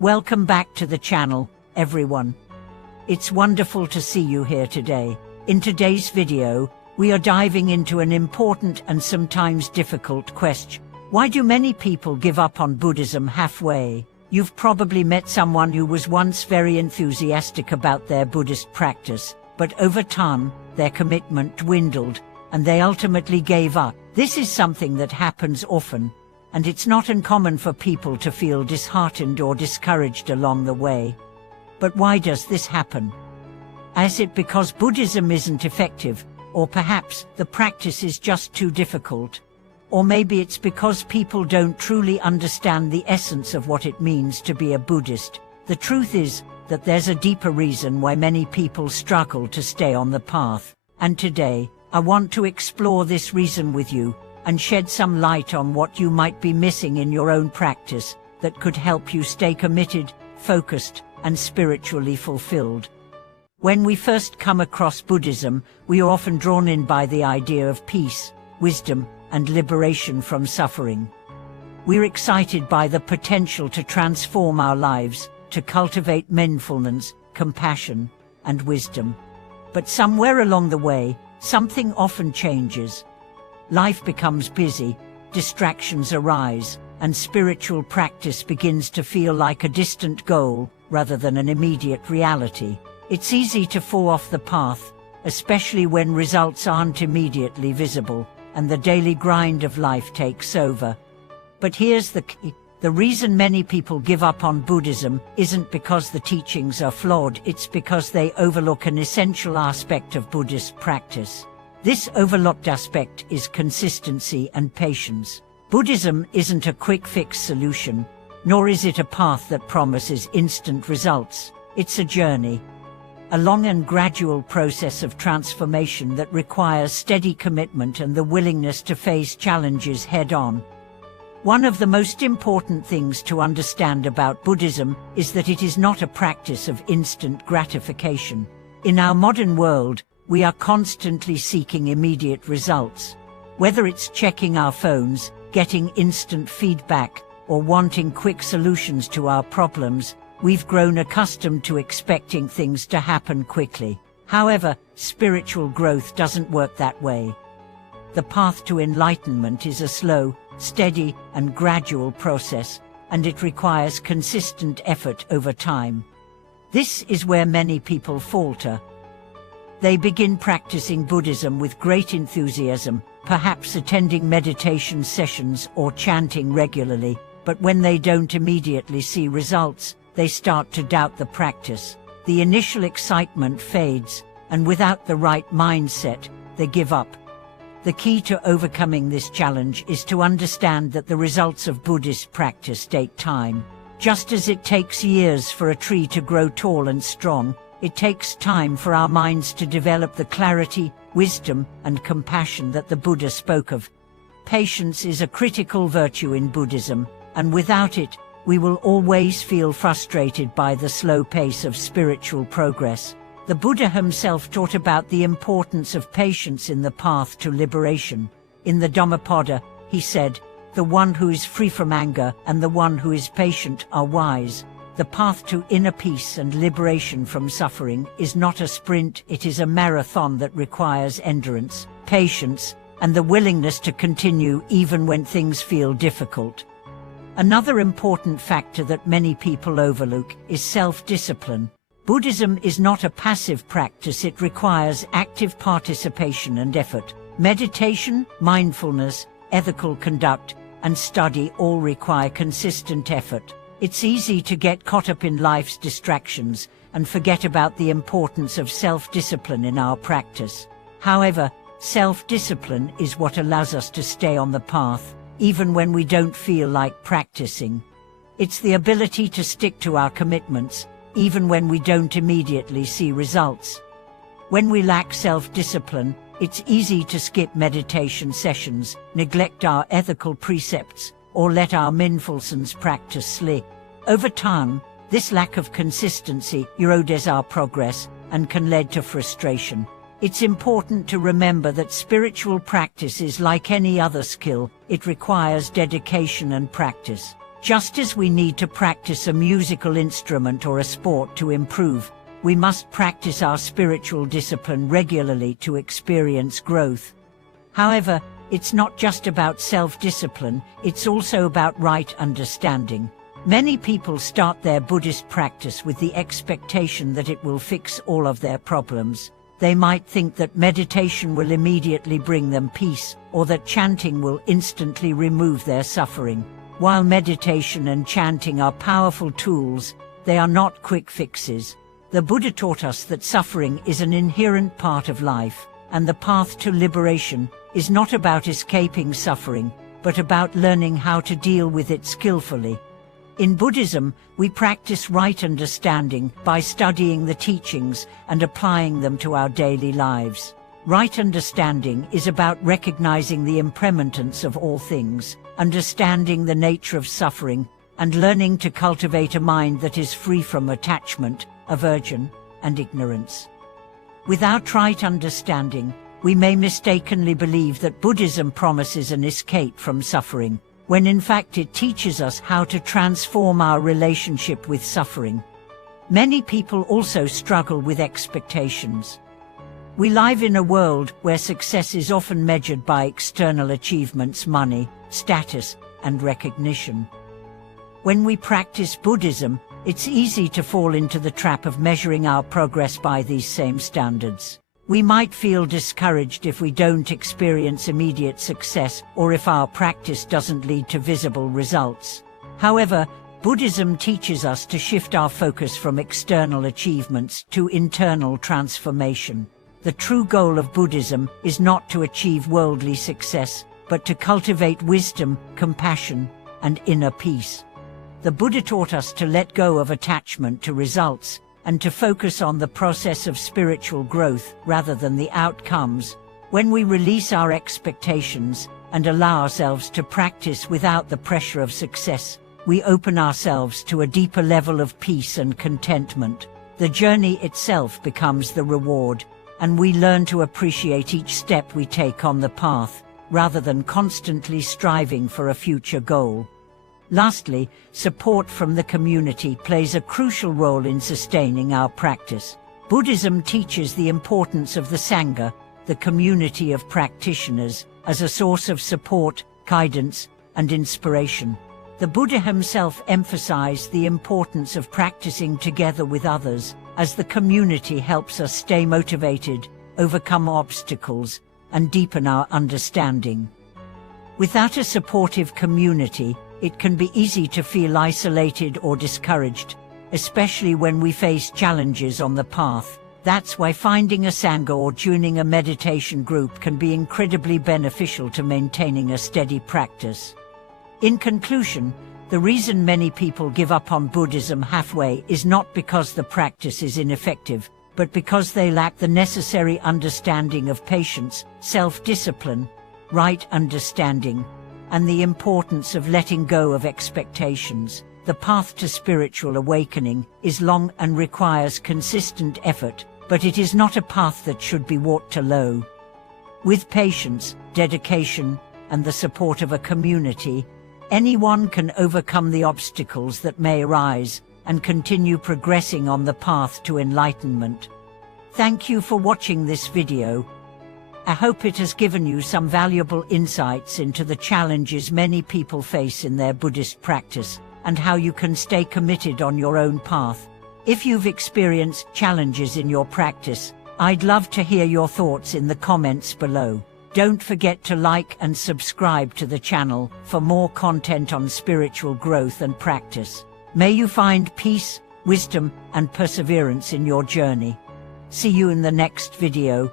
Welcome back to the channel, everyone. It's wonderful to see you here today. In today's video, we are diving into an important and sometimes difficult question. Why do many people give up on Buddhism halfway? You've probably met someone who was once very enthusiastic about their Buddhist practice, but over time, their commitment dwindled, and they ultimately gave up. This is something that happens often, and it's not uncommon for people to feel disheartened or discouraged along the way. But why does this happen? Is it because Buddhism isn't effective, or perhaps the practice is just too difficult? Or maybe it's because people don't truly understand the essence of what it means to be a Buddhist. The truth is that there's a deeper reason why many people struggle to stay on the path. And today, I want to explore this reason with you, and shed some light on what you might be missing in your own practice that could help you stay committed, focused, and spiritually fulfilled. When we first come across Buddhism, we are often drawn in by the idea of peace, wisdom, and liberation from suffering. We're excited by the potential to transform our lives, to cultivate mindfulness, compassion, and wisdom. But somewhere along the way, something often changes. Life becomes busy, distractions arise, and spiritual practice begins to feel like a distant goal rather than an immediate reality. It's easy to fall off the path, especially when results aren't immediately visible, and the daily grind of life takes over. But here's the key. The reason many people give up on Buddhism isn't because the teachings are flawed, it's because they overlook an essential aspect of Buddhist practice. This overlooked aspect is consistency and patience. Buddhism isn't a quick-fix solution, nor is it a path that promises instant results. It's a journey, a long and gradual process of transformation that requires steady commitment and the willingness to face challenges head-on. One of the most important things to understand about Buddhism is that it is not a practice of instant gratification. In our modern world, we are constantly seeking immediate results. Whether it's checking our phones, getting instant feedback, or wanting quick solutions to our problems, we've grown accustomed to expecting things to happen quickly. However, spiritual growth doesn't work that way. The path to enlightenment is a slow, steady, and gradual process, and it requires consistent effort over time. This is where many people falter. They begin practicing Buddhism with great enthusiasm, perhaps attending meditation sessions or chanting regularly, but when they don't immediately see results, they start to doubt the practice. The initial excitement fades, and without the right mindset, they give up. The key to overcoming this challenge is to understand that the results of Buddhist practice take time. Just as it takes years for a tree to grow tall and strong, it takes time for our minds to develop the clarity, wisdom, and compassion that the Buddha spoke of. Patience is a critical virtue in Buddhism, and without it, we will always feel frustrated by the slow pace of spiritual progress. The Buddha himself taught about the importance of patience in the path to liberation. In the Dhammapada, he said, "The one who is free from anger and the one who is patient are wise." The path to inner peace and liberation from suffering is not a sprint, it is a marathon that requires endurance, patience, and the willingness to continue even when things feel difficult. Another important factor that many people overlook is self-discipline. Buddhism is not a passive practice, it requires active participation and effort. Meditation, mindfulness, ethical conduct, and study all require consistent effort. It's easy to get caught up in life's distractions and forget about the importance of self-discipline in our practice. However, self-discipline is what allows us to stay on the path, even when we don't feel like practicing. It's the ability to stick to our commitments, even when we don't immediately see results. When we lack self-discipline, it's easy to skip meditation sessions, neglect our ethical precepts, or let our mindfulness practice slip. Over time, this lack of consistency erodes our progress and can lead to frustration. It's important to remember that spiritual practice is like any other skill, it requires dedication and practice. Just as we need to practice a musical instrument or a sport to improve, we must practice our spiritual discipline regularly to experience growth. However, it's not just about self-discipline, it's also about right understanding. Many people start their Buddhist practice with the expectation that it will fix all of their problems. They might think that meditation will immediately bring them peace, or that chanting will instantly remove their suffering. While meditation and chanting are powerful tools, they are not quick fixes. The Buddha taught us that suffering is an inherent part of life, and the path to liberation is not about escaping suffering, but about learning how to deal with it skillfully. In Buddhism, we practice right understanding by studying the teachings and applying them to our daily lives. Right understanding is about recognizing the impermanence of all things, understanding the nature of suffering, and learning to cultivate a mind that is free from attachment, aversion, and ignorance. Without right understanding, we may mistakenly believe that Buddhism promises an escape from suffering, when in fact it teaches us how to transform our relationship with suffering. Many people also struggle with expectations. We live in a world where success is often measured by external achievements, money, status, and recognition. When we practice Buddhism, it's easy to fall into the trap of measuring our progress by these same standards. We might feel discouraged if we don't experience immediate success or if our practice doesn't lead to visible results. However, Buddhism teaches us to shift our focus from external achievements to internal transformation. The true goal of Buddhism is not to achieve worldly success, but to cultivate wisdom, compassion, and inner peace. The Buddha taught us to let go of attachment to results, and to focus on the process of spiritual growth rather than the outcomes. When we release our expectations and allow ourselves to practice without the pressure of success, we open ourselves to a deeper level of peace and contentment. The journey itself becomes the reward, and we learn to appreciate each step we take on the path, rather than constantly striving for a future goal. Lastly, support from the community plays a crucial role in sustaining our practice. Buddhism teaches the importance of the Sangha, the community of practitioners, as a source of support, guidance, and inspiration. The Buddha himself emphasized the importance of practicing together with others, as the community helps us stay motivated, overcome obstacles, and deepen our understanding. Without a supportive community, it can be easy to feel isolated or discouraged, especially when we face challenges on the path. That's why finding a Sangha or joining a meditation group can be incredibly beneficial to maintaining a steady practice. In conclusion, the reason many people give up on Buddhism halfway is not because the practice is ineffective, but because they lack the necessary understanding of patience, self-discipline, right understanding, and the importance of letting go of expectations. The path to spiritual awakening is long and requires consistent effort, but it is not a path that should be walked alone. With patience, dedication, and the support of a community, anyone can overcome the obstacles that may arise and continue progressing on the path to enlightenment. Thank you for watching this video. I hope it has given you some valuable insights into the challenges many people face in their Buddhist practice, and how you can stay committed on your own path. If you've experienced challenges in your practice, I'd love to hear your thoughts in the comments below. Don't forget to like and subscribe to the channel for more content on spiritual growth and practice. May you find peace, wisdom, and perseverance in your journey. See you in the next video.